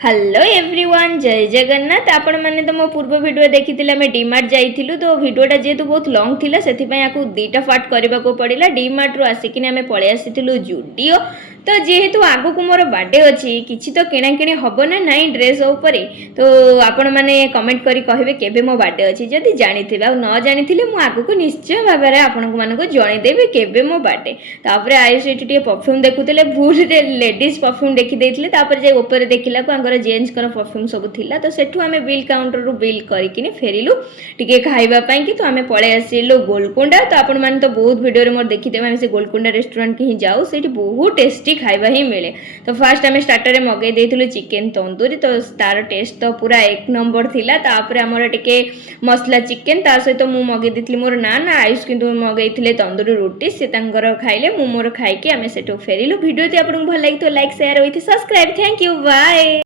Hello everyone जय जगन्नाथ आपण मैंने तो मो पूर्व वीडियो देखी आम डीमार्ट जाइलु तो वीडियोटा जेहेतु बहुत लंग थिला से दुईटा पार्ट करने को पड़ा डीमार्ट रू आसिक आम पलि आसीलु जुडियो तो जेहेतु आगो को मोर बर्थडे अच्छी किसी तो किणाकिणी हम ना ना ड्रेस उपर तो आपण मैंने कमेंट करी कहे केबे मो बर्थडे अच्छी जदि जानी न जानी आगो को निश्चय भाव में आपण मानक जनईदेवी केबे मो बर्थडे तापर आयुष ये परफ्यूम देखुले भूल लेडीज परफ्यूम देखी जाए ऊपर देखला जेन्स परफ्यूम सब थिला तो सेठू आम बिल काउंटर रू बिल करके फेरिलु टिके खाइबापी कि तो आम पलि आसिलु गोलकुंडा तो आपण मैंने तो बहुत वीडियो मोर देखी आम से गोलकुंडा रेस्टोरेंट के ही जाऊ से बहुत टेस्टी खाइबा ही मिले तो फास्ट आम स्टार्टर में मगई देइथिलु चिकेन तंदूरी तो तार टेस्ट तो पूरा एक नंबर थिला तापर आमर टिके मसला चिकेन ता सहित मु मगई देइथिलि मोर नान आयुष किंतु मगई थिले तंदूरी रोटी से तांकर खाइले मु मोर खाइके आम सेठू फेरिलु वीडियो आपको भल लगी तो like share with subscribe thank you bye.